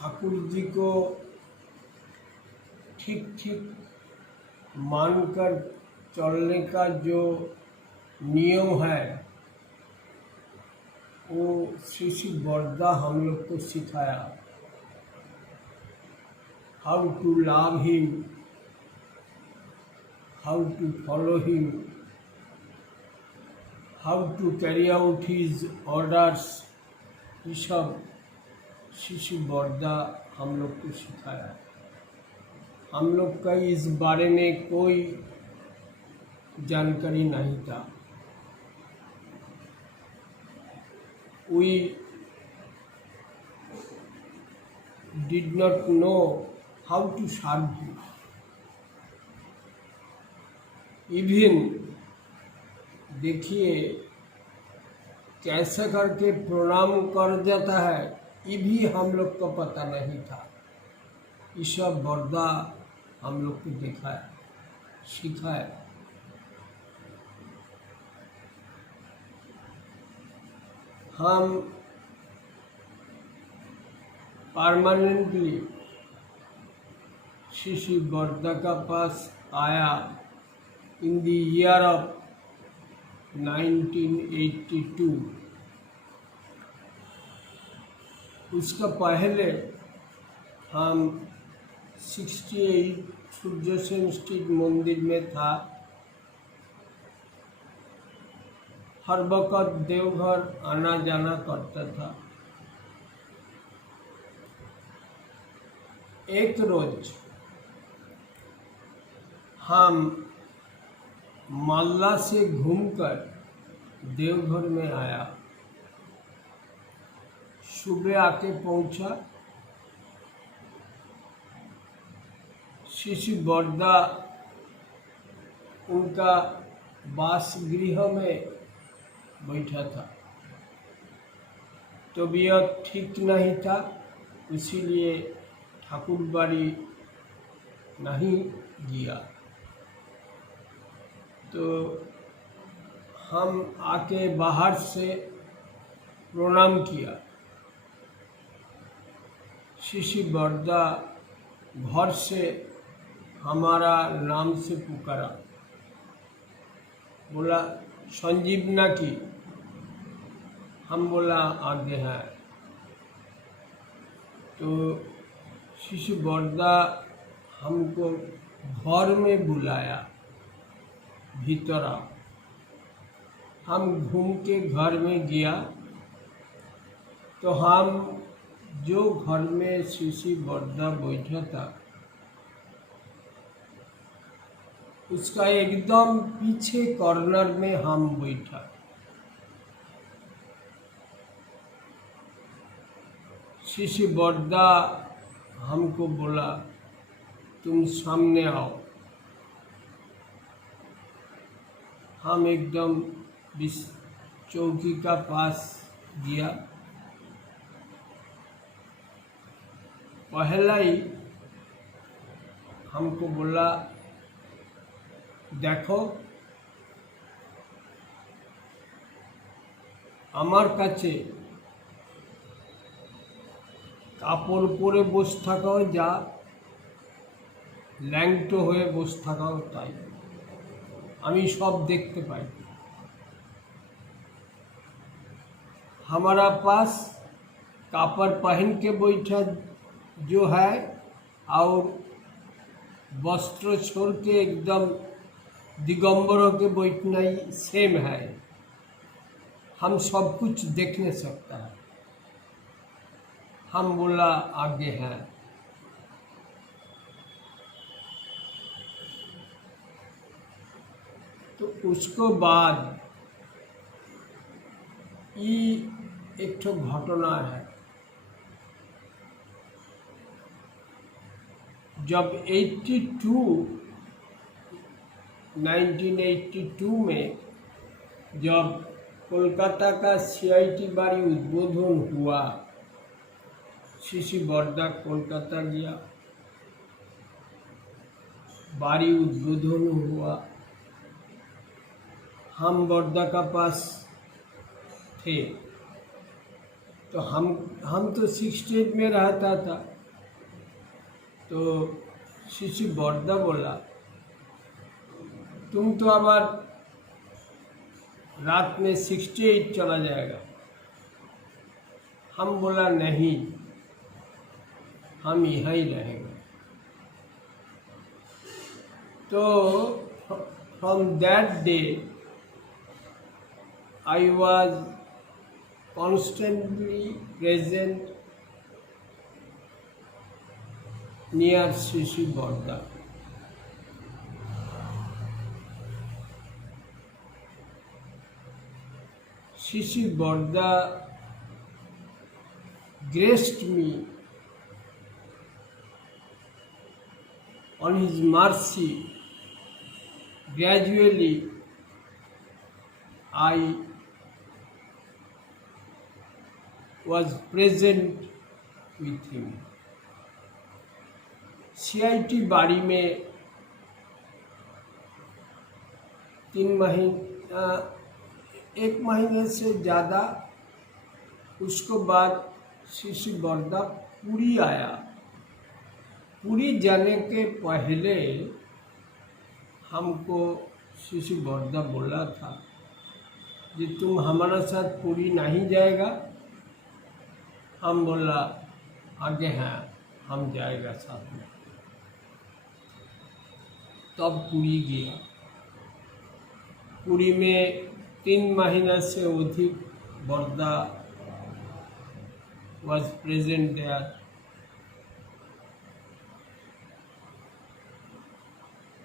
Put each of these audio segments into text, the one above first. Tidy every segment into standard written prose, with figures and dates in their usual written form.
ठाकुर जी को ठीक ठीक मानकर चलने का जो नियम है वो श्री श्री बरदा हम लोग को सिखाया। How to love him, how to follow him, how to carry out his orders, ये सब श्री श्री बरदा हम लोग को सिखाया। हम लोग का इस बारे में कोई जानकारी नहीं था। We did not know how to serve him. Even देखिए कैसे करके प्रणाम कर देता है, ये भी हम लोग को पता नहीं था। ये सब बरदा हम लोग को दिखाया, सिखाया। हम परमानेंटली श्री श्री बरदा का पास आया इन द ईयर ऑफ 1982। उसका पहले हम 68 सूर्यसेन स्ट्रीट मंदिर में था। हर वक्त देवघर आना जाना करता था। एक रोज हम मालदा से घूमकर देवघर में आया। सुबह आके पहुंचा। श्री श्री बरदा उनका वासगृह में बैठा था। तबीयत ठीक नहीं था, इसीलिए ठाकुर बाड़ी नहीं गया। तो हम आके बाहर से प्रणाम किया। श्री श्री बरदा घर से हमारा नाम से पुकारा, बोला संजीवना की। हम बोला आगे है। तो श्री श्री बरदा हमको घर में बुलाया, भीतर आओ। हम घूम के घर में गया तो हम जो घर में श्री श्री बरदा बैठा था उसका एकदम पीछे कॉर्नर में हम बैठा। श्री श्री बरदा हमको बोला तुम सामने आओ। हम एकदम चौकी का पास गया। पहला ही हमको बोला देखो আমার কাছে কাপড় পরে বসে থাকাও যা, ল্যাংটো হয়ে বসে থাকাও তাই, আমি सब देखते पाई। हमारा पास कापड़ पहन के बैठा जो है और वस्त्र छोड़ के एकदम दिगंबर होके बैठना ही सेम है। हम सब कुछ देख नहीं सकता है। हम बोला आगे है। तो उसको बाद ये एक ठो घटना है। जब 1982 में जब कोलकाता का CIT बाड़ी उद्बोधन हुआ, श्री श्री बरदा कोलकाता गया, बाड़ी उद्बोधन हुआ। हम बरदा का पास थे। तो हम तो 68 में रहता था। तो शिशु बर्दा बोला, तुम तो आबार रात में 68 चला जाएगा। हम बोला नहीं, हम यहाँ ही रहेंगे। तो from that day I was constantly present near शिशु बर्दा। शिशु Barda graced me on his mercy. Gradually, I was present with him. CIT बाड़ी में 1 महीने से ज़्यादा, उसको बाद शिशु बर्दा पुरी आया। पुरी जाने के पहले हमको शिशु बर्दा बोला था कि तुम हमारा साथ पुरी नहीं जाएगा। हम बोला आगे हैं, हम जाएगा साथ में। तब पुरी गया। पुरी में 3 महीना से अधिक Barda was present there.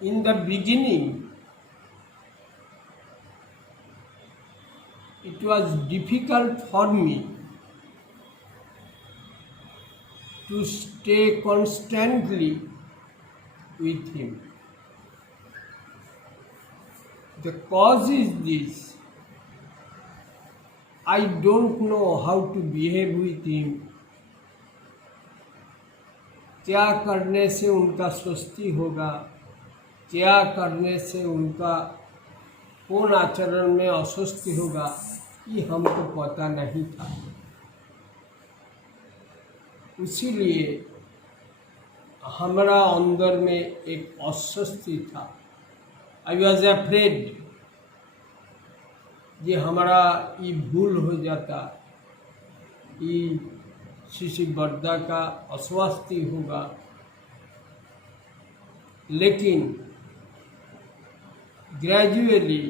In the beginning, it was difficult for me to stay constantly with him. The cause is this: I don't know how to behave with him. क्या करने से उनका स्वस्ति होगा, क्या करने से उनका कौन आचरण में अस्वस्थ होगा, ये हमको पता नहीं था। इसीलिए हमारा अंदर में एक अस्वस्थी था। आई वॉज अफ्रेड ये हमारा ये भूल हो जाता, ये शिशु बर्दा का अस्वस्थी होगा। लेकिन ग्रेजुअली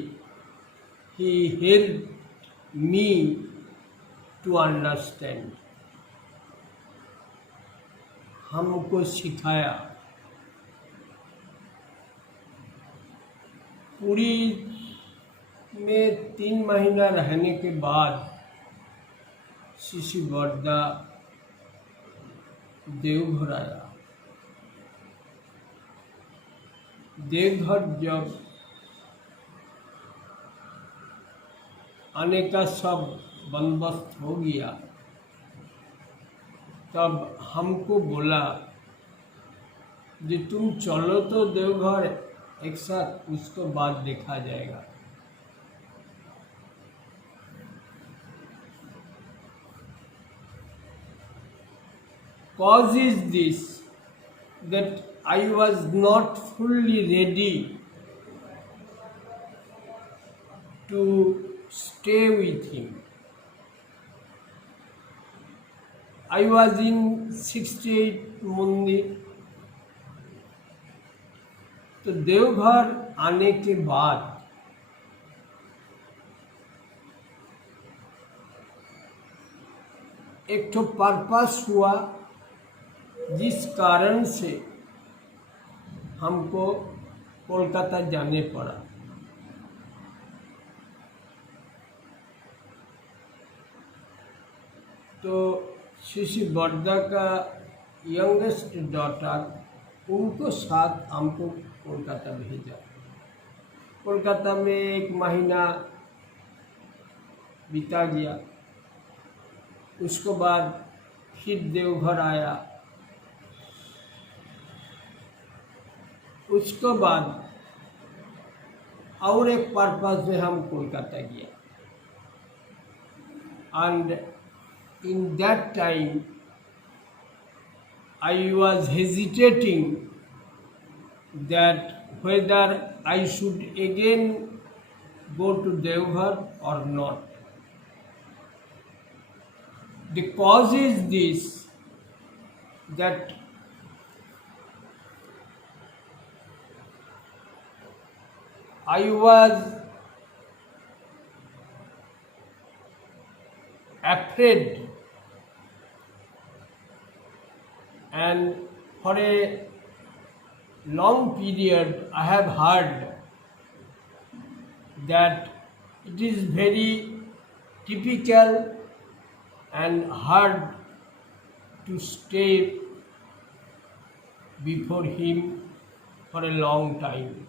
ही हेल्प मी टू अंडरस्टैंड, हमको सिखाया। पूरी में 3 महीना रहने के बाद शिशु बर्दा देवघर आया। देवघर जब आने का सब बंदोबस्त हो गया, तब हमको बोला कि तुम चलो तो देवघर एक साथ, उसको बाद देखा जाएगा। Cause is this, that I was not fully ready to stay with him. I was in 68 मंदिर। तो देवघर आने के बाद एक तो पर्पस हुआ, जिस कारण से हमको कोलकाता जाने पड़ा। तो शिशु बर्दा का यंगेस्ट डॉटर, उनको साथ हमको कोलकाता भेजा। कोलकाता में 1 महीना बिता गया। उसको बाद फिर देवघर आया। उसको बाद और एक पर्पस में हम कोलकाता गया। And in that time I was hesitating that whether I should again go to Devghar or not. The cause is this, that I was afraid, and for a long period I have heard that it is very typical and hard to stay before him for a long time.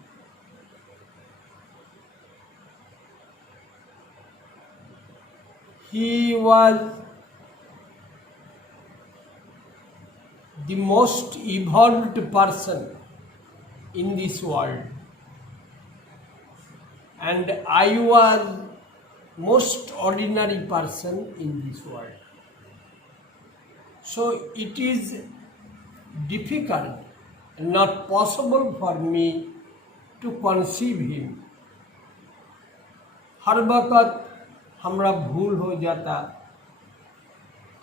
He was the most evolved person in this world, and I was most ordinary person in this world. So it is difficult and not possible for me to conceive him. हर वक्त हमरा भूल हो जाता।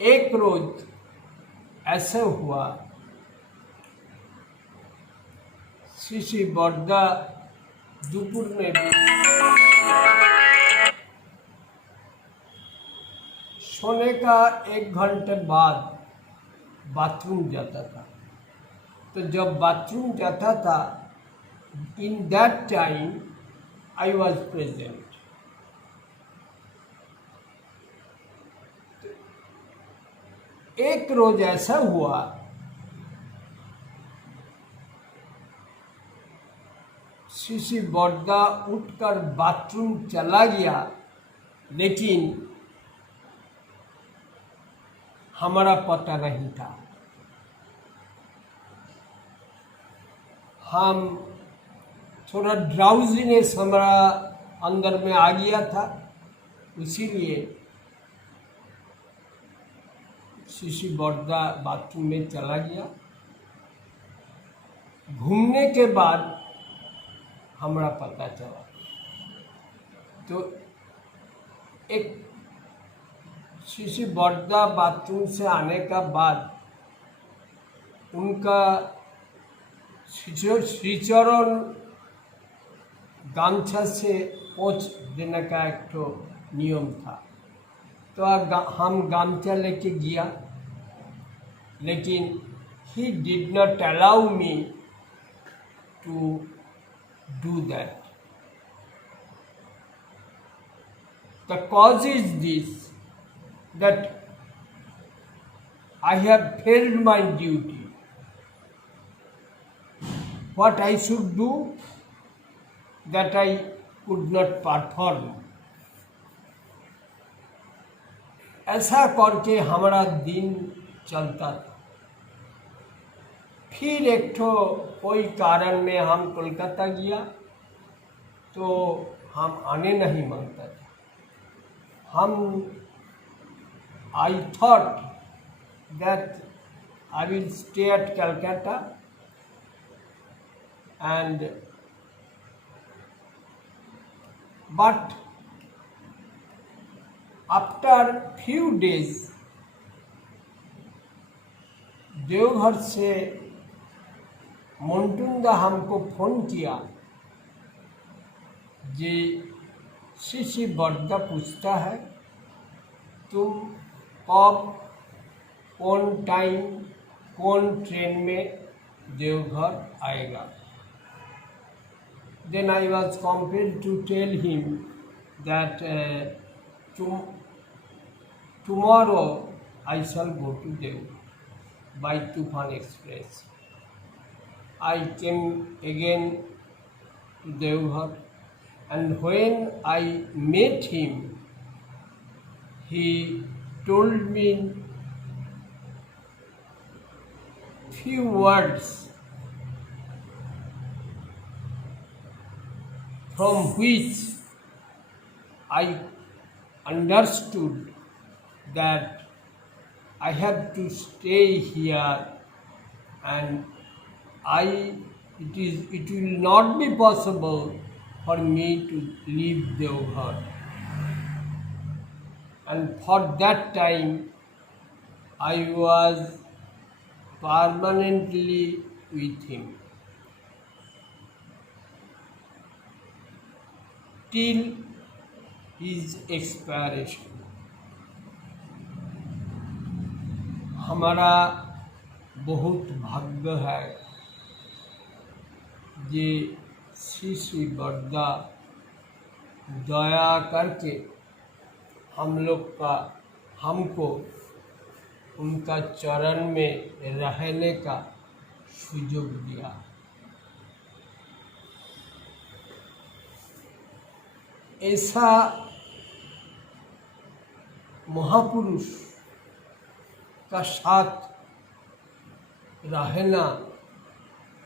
एक रोज ऐसे हुआ, श्री बड़दा दोपहर में सोने का 1 घंटे बाद बाथरूम जाता था। तो जब बाथरूम जाता था, in that time I was present. एक रोज ऐसा हुआ, श्री बड़दा उठकर बाथरूम चला गया, लेकिन हमारा पता नहीं था। हम थोड़ा ड्राउजीनेस हमारा अंदर में आ गया था, इसीलिए श्री बड़दा बाथरूम में चला गया। घूमने के बाद हमारा पता चला। तो एक श्री बड़दा बाथरूम से आने का बाद उनका श्रीचरण गामछा से पोंछ देने का एक तो नियम था। तो हम गामछा लेके गया, लेकिन he did not allow me to do that. The cause is this, that I have failed my duty. What I should do, that I could not perform. ऐसा करके हमारा दिन चलता था। फिर एक ठो कोई कारण में हम कोलकाता गया, तो हम आने नहीं मानता था। I thought that I will stay at Calcutta, but after few days Deoghar से मंटुंदा हमको फोन किया, जी श्री बड़दा पूछता है तुम कब, कौन टाइम, कौन ट्रेन में देवघर आएगा। Then I was compelled to tell him that tomorrow I shall go to Devghar by Tufan Express. I came again to Devghar, and when I met him, he told me few words from which I understood that I have to stay here and it will not be possible for me to leave Deoghar. And for that time, I was permanently with him till his expiration. हमारा बहुत भाग्य है जे श्री श्री बरदा दया करके हमको उनका चरण में रहने का सुयोग दिया। ऐसा महापुरुष का साथ रहना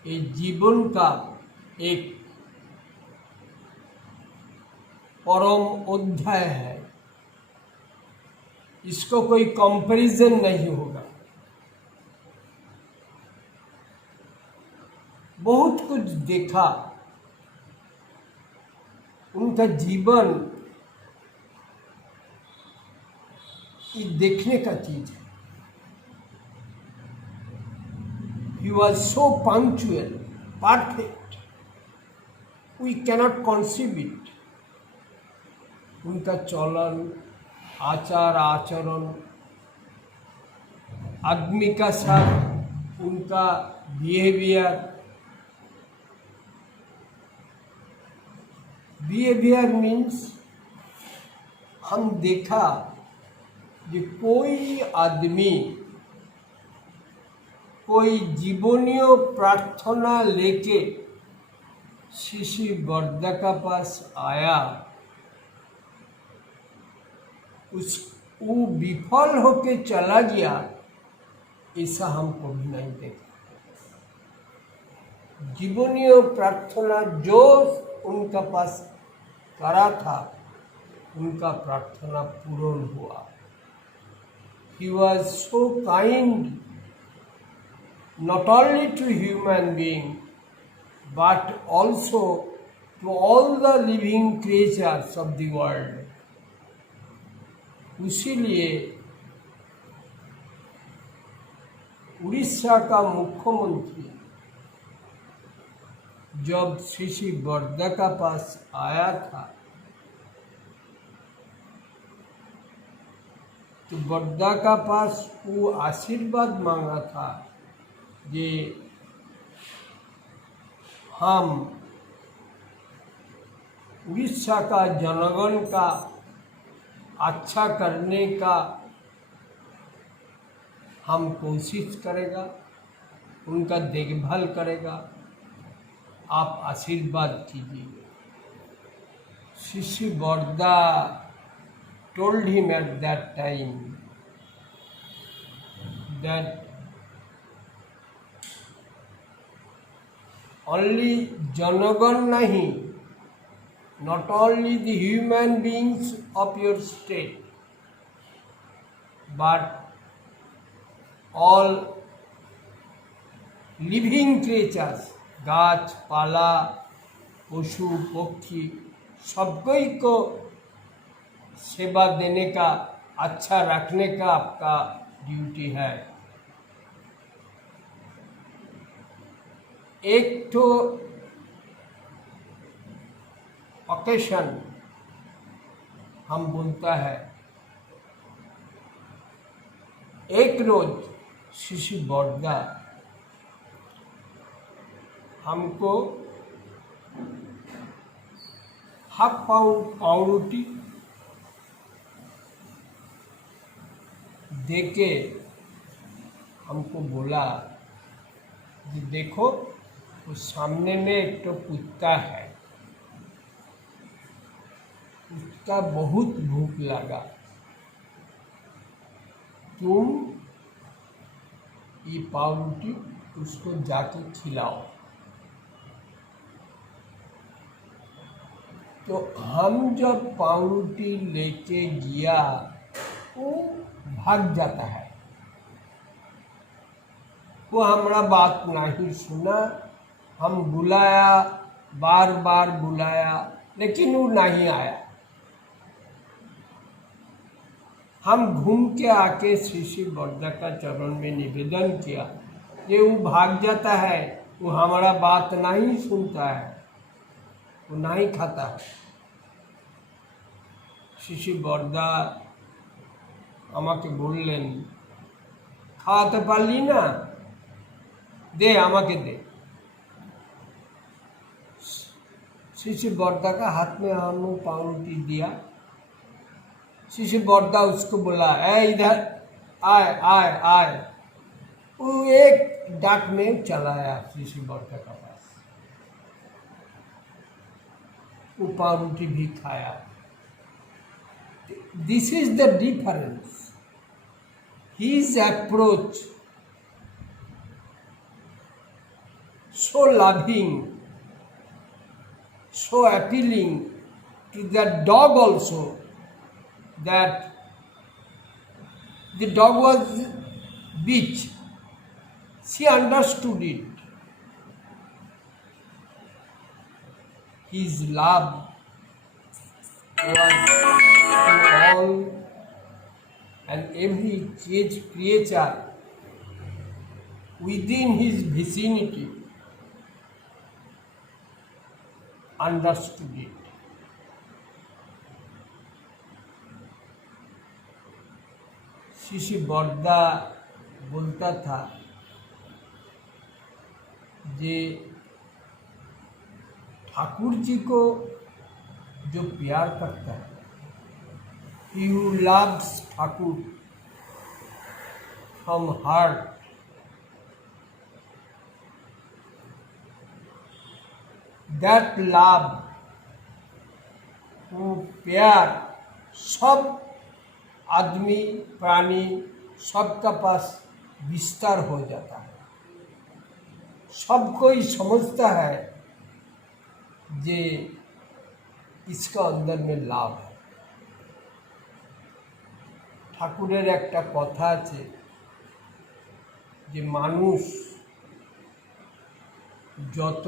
ये जीवन का एक परम अध्याय है। इसको कोई कंपैरिजन नहीं होगा। बहुत कुछ देखा, उनका जीवन ये देखने का चीज है। He was so punctual, perfect. We cannot conceive it. उनका चलन, आचार आचरण, आदमी का साथ उनका बिहेवियर मीन्स हम देखा कि कोई आदमी कोई जीवनीय प्रार्थना लेके श्री बरदा का पास आया, वो विफल होके चला गया, ऐसा हम कभी नहीं देखा। जीवनीय प्रार्थना जो उनका पास करा था, उनका प्रार्थना पूर्ण हुआ। He was so kind, not only to human being, but also to all the living creatures of the world. इसीलिए उड़ीसा का मुख्यमंत्री जब श्री बरदा का पास आया था, तो बरदा का पास वो आशीर्वाद मांगा था कि हम उड़ीसा का जनगण का अच्छा करने का हम कोशिश करेगा, उनका देखभाल करेगा, आप आशीर्वाद कीजिए। श्री बरदा told him at that time that only Janagan nahi, not only the human beings of your state, but all living creatures, गाछ पाला, पशु पक्षी, सबको को सेवा देने का, अच्छा रखने का आपका ड्यूटी है। एक तो ओकेशन हम बोलता है, एक रोज श्री बरदा हमको हाफ पाउंड देके हमको बोला कि देखो उस सामने में एक तो कुत्ता है, उसका बहुत भूख लगा, तुम ये पाउंटी उसको जाके खिलाओ। तो हम जब पाउंटी लेके गया, वो भाग जाता है। वो हमारा बात नहीं सुना। हम बुलाया, बार बार बुलाया, लेकिन वो नहीं आया। हम घूम के आके श्री श्री बरदा का चरण में निवेदन किया कि वो भाग जाता है, वो हमारा बात नहीं सुनता है, वो नहीं खाता है। श्री श्री बरदा আমাকে বললেন, খাওয়াতে পারলি না, दे আমাকে दे। श्री श्री बरदा का हाथ में हमने पाउंटी दिया। श्री श्री बरदा उसको बोला, ए इधर आए आए आए। वो एक डाक में चला आया श्री श्री बरदा का पास, वो पाउंटी भी खाया। This is the difference. His approach, so loving, so appealing to that dog also, that the dog was bitch. She understood it. His love was to all and every creature within his vicinity understood it. Shri Shri बरदा बोलता था जे ठाकुर जी को जो प्यार करता है, he who loves Thakur from heart, that love, वो प्यार सब आदमी प्राणी सबका पास विस्तार हो जाता है। सब कोई समझता है जे इसका अंदर में लाभ है। ঠাকুরের একটা কথা আছে যে মানুষ যত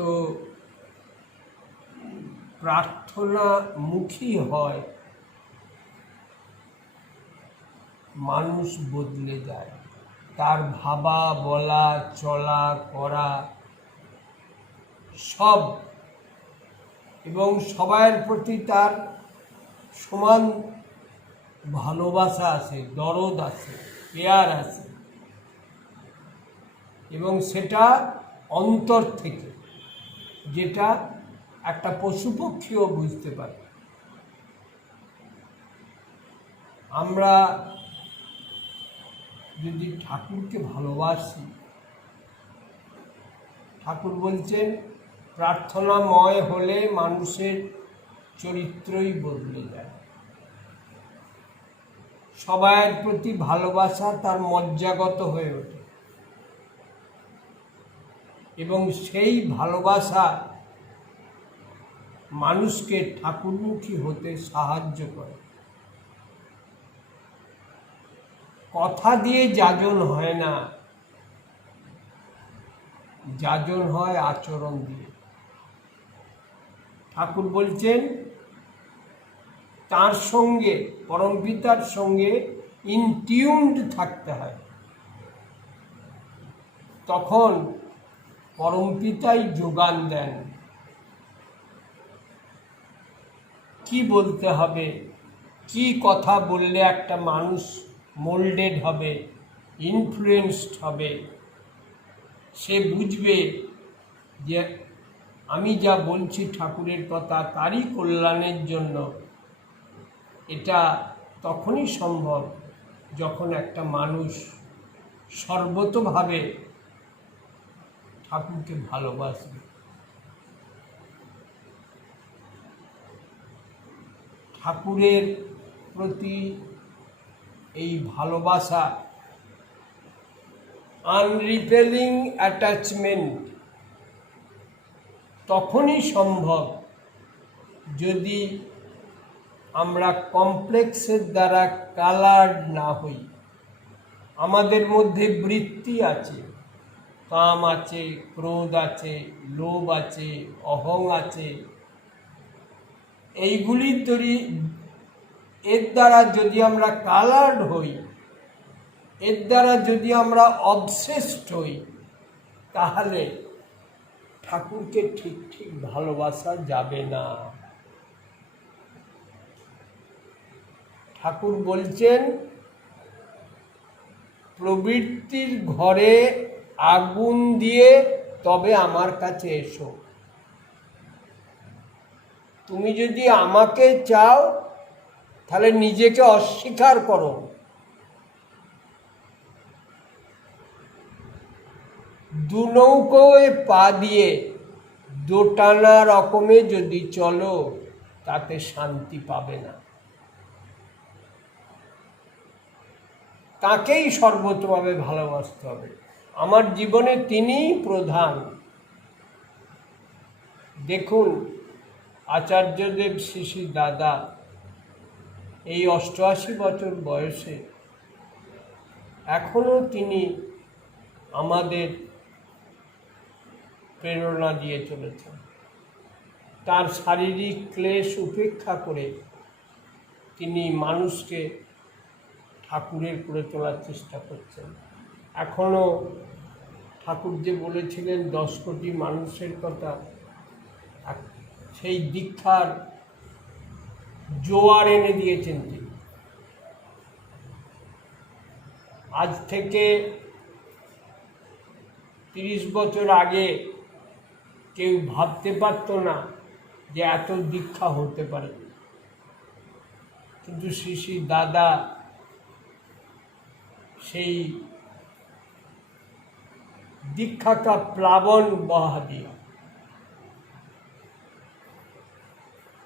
প্রার্থনামুখী হয় মানুষ বদলে যায়, তার ভাবা বলা চলা করা সব, এবং সবার প্রতি তার সমান ভালোবাসা আছে, দরদ আছে, কেয়ার আছে, এবং সেটা অন্তর থেকে, যেটা একটা পশুপক্ষীও বুঝতে পারে। আমরা যদি ঠাকুরকে ভালোবাসি, ঠাকুর বলছেন প্রার্থনাময় হলে মানুষের চরিত্রই বদলে যায়। সবার প্রতি ভালোবাসা তার মজ্জাগত হয়ে ওঠে, এবং সেই ভালোবাসা মানুষকে ঠাকুরমুখী হতে সাহায্য করে। কথা দিয়ে যাজন হয় না, যাজন হয় আচরণ দিয়ে। ঠাকুর বলছেন তার সঙ্গে, পরমপিতার সঙ্গে ইনটিউনড থাকতে হয়, তখন পরমপিতাই যোগান দেন কি বলতে হবে, কি কথা বললে একটা মানুষ মোল্ডেড হবে, ইনফ্লুয়েন্সড হবে, সে বুঝবে যে আমি যা বলছি ঠাকুরের কথা তারই কল্যাণের জন্য। এটা তখনই সম্ভব যখন একটা মানুষ সর্বতোভাবে ঠাকুরকে ভালোবাসবে। ঠাকুরের প্রতি এই ভালোবাসা, আনরিপেলিং অ্যাটাচমেন্ট তখনই সম্ভব যদি আমরা কমপ্লেক্সের দ্বারা কালার্ড না হই। আমাদের মধ্যে বৃত্তি আছে, কাম আছে, ক্রোধ আছে, লোভ আছে, অহং আছে। এইগুলি এর দ্বারা যদি আমরা কালার্ড হই, এর দ্বারা যদি আমরা অবসেসড হই, তাহলে ঠাকুরকে ঠিক ঠিক ভালোবাসা যাবে না। ঠাকুর বলছেন, প্রবৃত্তির ঘরে আগুন দিয়ে তবে আমার কাছে এসো। তুমি যদি আমাকে চাও তাহলে নিজেকে অস্বীকার করো। দু নৌকোয় পা দিয়ে দোটানা রকমে যদি চলো, তাতে শান্তি পাবে না। তাকেই সর্বতভাবে ভালোবাসতে হবে। আমার জীবনে তিনিই প্রধান। দেখুন, আচার্যদেব শ্রী শ্রী দাদা এই 88 বছর বয়সে এখনো তিনি আমাদের প্রেরণা দিয়ে চলেছেন। তার শারীরিক ক্লেশ উপেক্ষা করে তিনি মানুষকে ঠাকুরের করে তোলার চেষ্টা করছেন। এখনও ঠাকুর যে বলেছিলেন 10 কোটি মানুষের কথা, সেই দীক্ষার জোয়ার এনে দিয়েছেন তিনি। আজ থেকে 30 বছর আগে কেউ ভাবতে পারত না যে এত দীক্ষা হতে পারে, কিন্তু শ্রী শ্রী দাদা সেই दीक्षा का प्लावन बहा दिया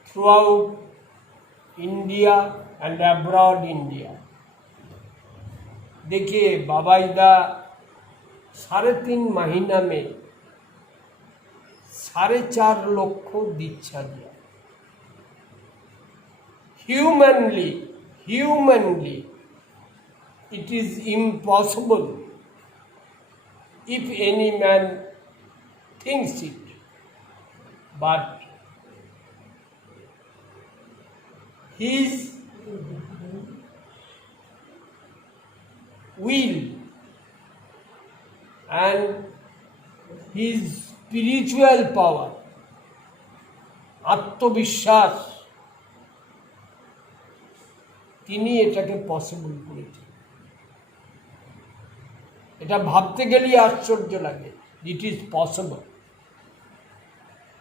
through out India and abroad India. देखिए, बाबाईदा 3.5 महीना में 4.5 लक्ष दीक्षा दिया। Humanly it is impossible if any man thinks it, but his will and his spiritual power, আত্মবিশ্বাস, তিনি এটাকে পসিবল করেছেন। এটা ভাবতে গেলেই আশ্চর্য লাগে। It is possible,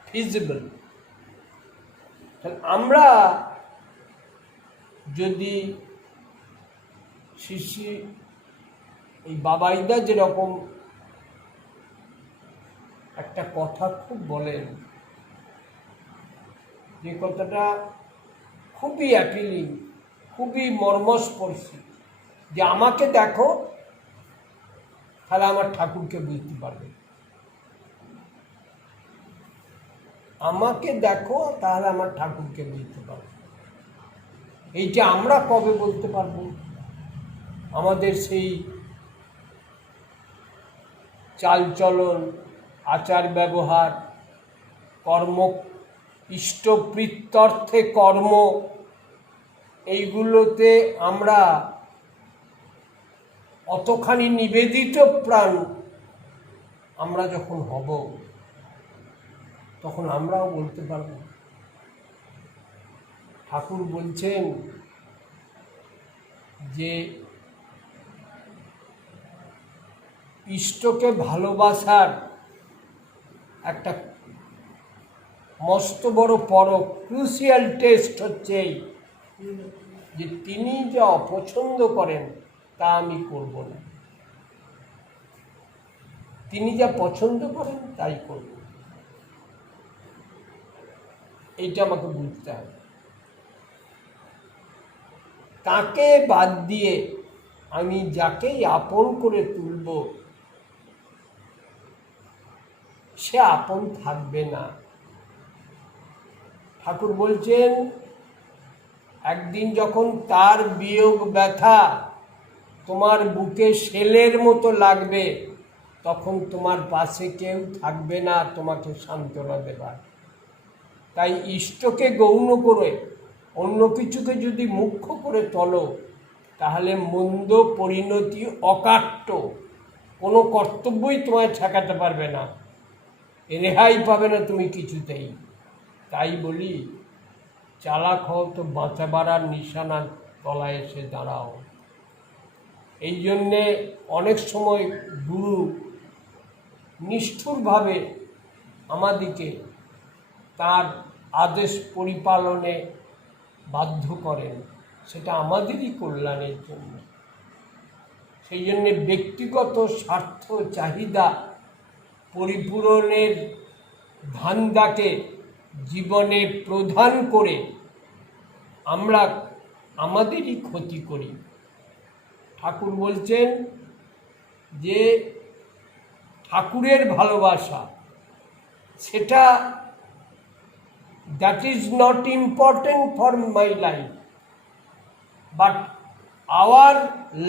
feasible. আমরা যদি শিশি এই বাবাইদা যেরকম একটা কথা খুব বলেন, যে কথাটা খুবই অ্যাপিলিং, খুবই মর্মস্পর্শী, যে আমাকে দেখো তাহলে আমার ঠাকুরকে বুঝতে পারবে, আমাকে দেখো তাহলে আমার ঠাকুরকে বুঝতে পারবে। এইটা আমরা কবে বলতে পারবো? আমাদের সেই চালচলন, আচার ব্যবহার, কর্ম, ইষ্টপ্রীত্যর্থে কর্ম, এইগুলোতে আমরা অতখানি নিবেদিত প্রাণ আমরা যখন হব, তখন আমরাও বলতে পারব। ঠাকুর বলছেন যে ইষ্টকে ভালোবাসার একটা মস্ত বড় ক্রুশিয়াল টেস্ট হচ্ছে এই, যে তিনি যা অপছন্দ করেন তা আমি করব না, তিনি যা পছন্দ করেন তাই করব। এইটা আমাকে বুঝতে হবে। তাকে বাদ দিয়ে আমি যাকেই আপন করে তুলব, সে আপন থাকবে না। ঠাকুর বলছেন, একদিন যখন তার বিয়োগ ব্যথা তোমার বুকে শেলের মতো লাগবে, তখন তোমার পাশে কেউ থাকবে না তোমাকে সান্ত্বনা দেবার। তাই ইষ্টকে গৌণ করে অন্য কিছুকে যদি মুখ্য করে তোলো, তাহলে মন্দ পরিণতি অকাট্য, কোনো কর্তব্যই তোমায় ঠেকাতে পারবে না, রেহাই পাবে না তুমি কিছুতেই। তাই বলি, চালাক হও তো বাঁচাবার নিশানার তলায় এসে দাঁড়াও। এই জন্যে অনেক সময় গুরু নিষ্ঠুরভাবে আমাদিকে তার আদেশ পরিপালনে বাধ্য করেন, সেটা আমাদেরই কল্যাণের জন্য। সেই জন্যে ব্যক্তিগত স্বার্থ চাহিদা পরিপূরণের ধান্দাকে জীবনে প্রধান করে আমরা আমাদেরই ক্ষতি করি। ঠাকুর বলছেন যে ঠাকুরের ভালোবাসা, সেটা that is not important for my life, but our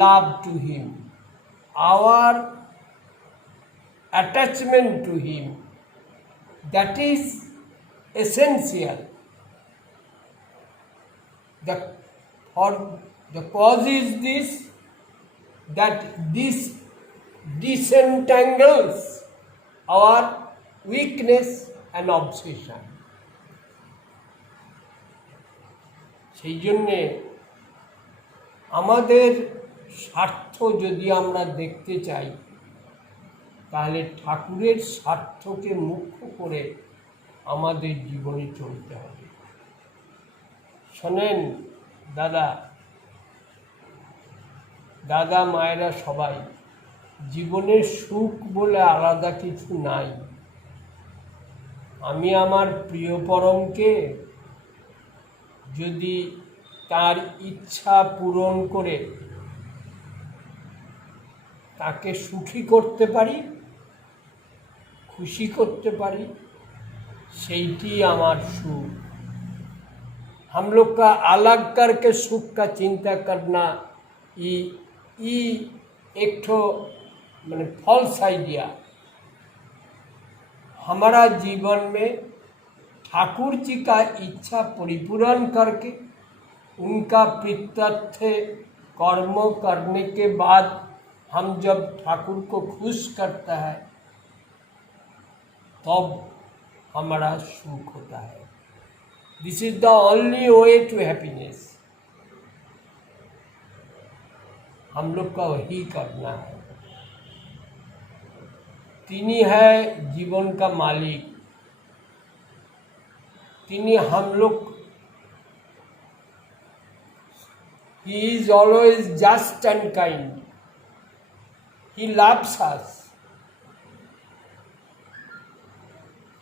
love to him, our attachment to him, that is essential. The cause is this, that this disentangles our weakness and obsession. সেই জন্যে আমাদের স্বার্থ যদি আমরা দেখতে চাই, তাহলে ঠাকুরের স্বার্থকে মুখ্য করে আমাদের জীবনে চলতে হবে। শোনেন দাদা মায়েরা সবাই, জীবনের সুখ বলে আলাদা কিছু নাই। আমি আমার প্রিয় পরমকে যদি তার ইচ্ছা পূরণ করে তাকে সুখী করতে পারি, খুশি করতে পারি, সেইটি আমার সুख। हम लोग का अलग करके सुख का चिंता करना ये एक ठो मैंने फॉल्स आइडिया। हमारा जीवन में ठाकुर जी का इच्छा परिपूर्ण करके उनका प्रीत्यर्थ कर्म करने के बाद हम जब ठाकुर को खुश करता है, तब हमारा सुख होता है। This is the only way to happiness. हम लोग का वही करना है। तिनी है जीवन का मालिक, तिनी हम लोग, he is always just and kind, he loves अस।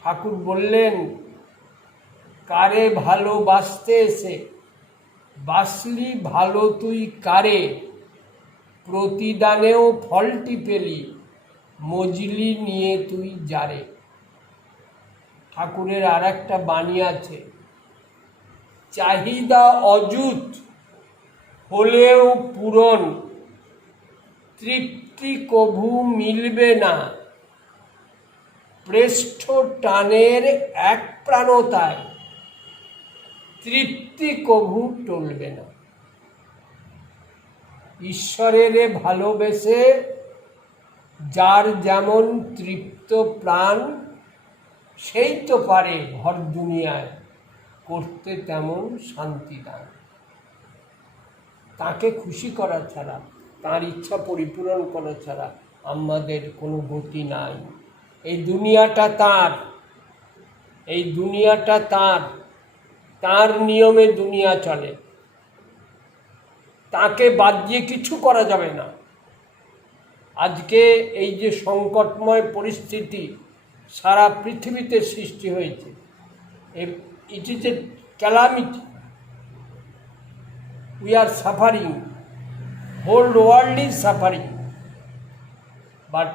ठाकुर बोलें, कारे भालोबासते एसे बासली भालो तुई कारे, प्रतिदानेও फलटी पेली मजली निये तुई जारे। ठाकुरेर आर एकटा बाणी आछे, चाहिदा अजूत हलेও पूरण, तृप्ति कभू मिलबे ना, प्रेष्ठ टानेर एक प्राणताय, तृप्ति कभू टलबे ना। ईश्वरेर भालोबेसे जार जेमन तृप्त प्राण, সেই তো পারে ভর দুনিয়ায় করতে তেমন শান্তি দান। তাকে খুশি করা ছাড়া, তার ইচ্ছা পরিপূরণ করা ছাড়া আমাদের কোনো গতি নাই। এই দুনিয়াটা তার, এই দুনিয়াটা তার, তার নিয়মে দুনিয়া চলে, তাকে বাদ দিয়ে কিছু করা যাবে না। আজকে এই যে সংকটময় পরিস্থিতি সারা পৃথিবীতে সৃষ্টি হয়েছে, it is a calamity. We are suffering, whole world is suffering, but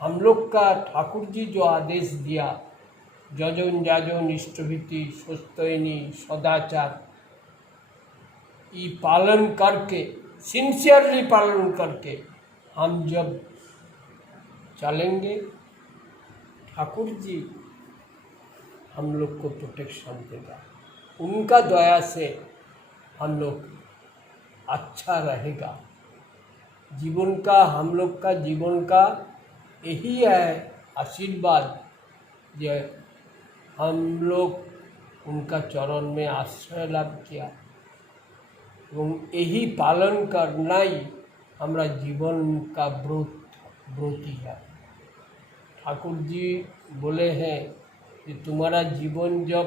हम लोग का ठाकुर जी जो आदेश दिया, যজন যাজন इष्टभीति स्वस्तयनी सदाचार, ये पालन करके, सिंसियरली पालन करके हम जब चलेंगे। ठाकुर जी हम लोग को प्रोटेक्शन देगा, उनका दया से हम लोग अच्छा रहेगा। हम लोग का जीवन का यही है आशीर्वाद, जो हम लोग उनका चरण में आश्रय लाभ किया এবং यही पालन करना ही हमारा जीवन का ब्रती है। ठाकुर जी बोले हैं कि तुम्हारा जीवन जब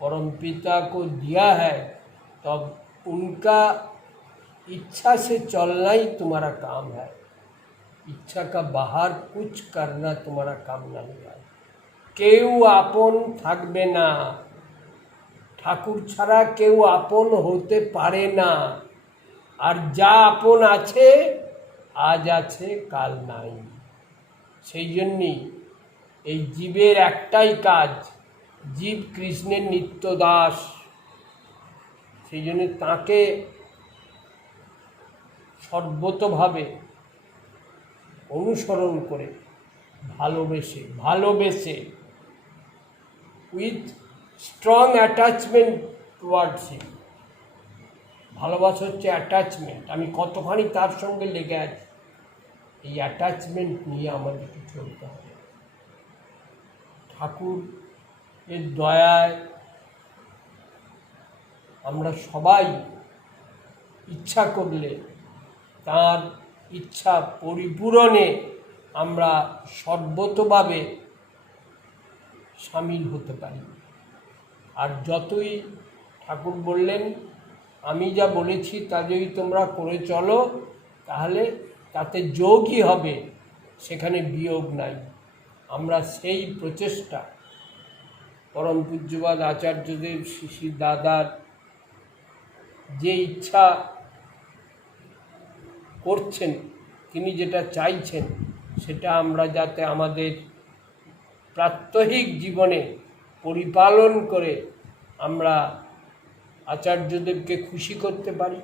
परमपिता को दिया है तब उनका इच्छा से चलना ही तुम्हारा काम है, इच्छा का बाहर कुछ करना तुम्हारा काम नहीं है। केउ आपन থাকবে না, ঠাকুর ছাড়া কেউ আপন হতে পারে না, আর যা আপন আছে আজ আছে কাল নাই। সেই জন্যই এই জীবের একটাই কাজ, জীব কৃষ্ণের নিত্য দাস। সেই জন্য তাকে সর্বতভাবে অনুসরণ করে ভালোবেসে উইথ স্ট্রং অ্যাটাচমেন্ট টুয়ার্ডস হিম। ভালোবাসা হচ্ছে অ্যাটাচমেন্ট, আমি কতখানি তার সঙ্গে লেগে আছি, এই অ্যাটাচমেন্ট নিয়ে আমাদেরকে চলতে হবে। ঠাকুর এর দয়ায় আমরা সবাই ইচ্ছা করলে তার ইচ্ছা পরিপূরণে আমরা সর্বতভাবে সামিল হতে পারি। আর যতই ঠাকুর বললেন আমি যা বলেছি তা যদি তোমরা করে চলো তাহলে তাতে যোগই হবে, সেখানে বিয়োগ নাই। আমরা সেই প্রচেষ্টা পরম পূজ্যপাদ আচার্যদেব শ্রী দাদার যে ইচ্ছা করছেন, তিনি যেটা চাইছেন সেটা আমরা যাতে আমাদের প্রাত্যহিক জীবনে পরিপালন করে আমরা আচার্যদেবকে খুশি করতে পারি,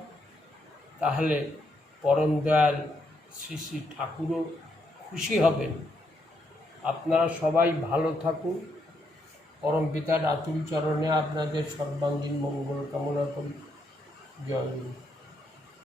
তাহলে পরম দয়াল শ্রী শ্রী ঠাকুরও খুশি হবেন। আপনারা সবাই ভালো থাকুন। পরম পিতার আতুল চরণে আপনাদের সর্বাঙ্গীন মঙ্গল কামনা করি। জয় গুরু।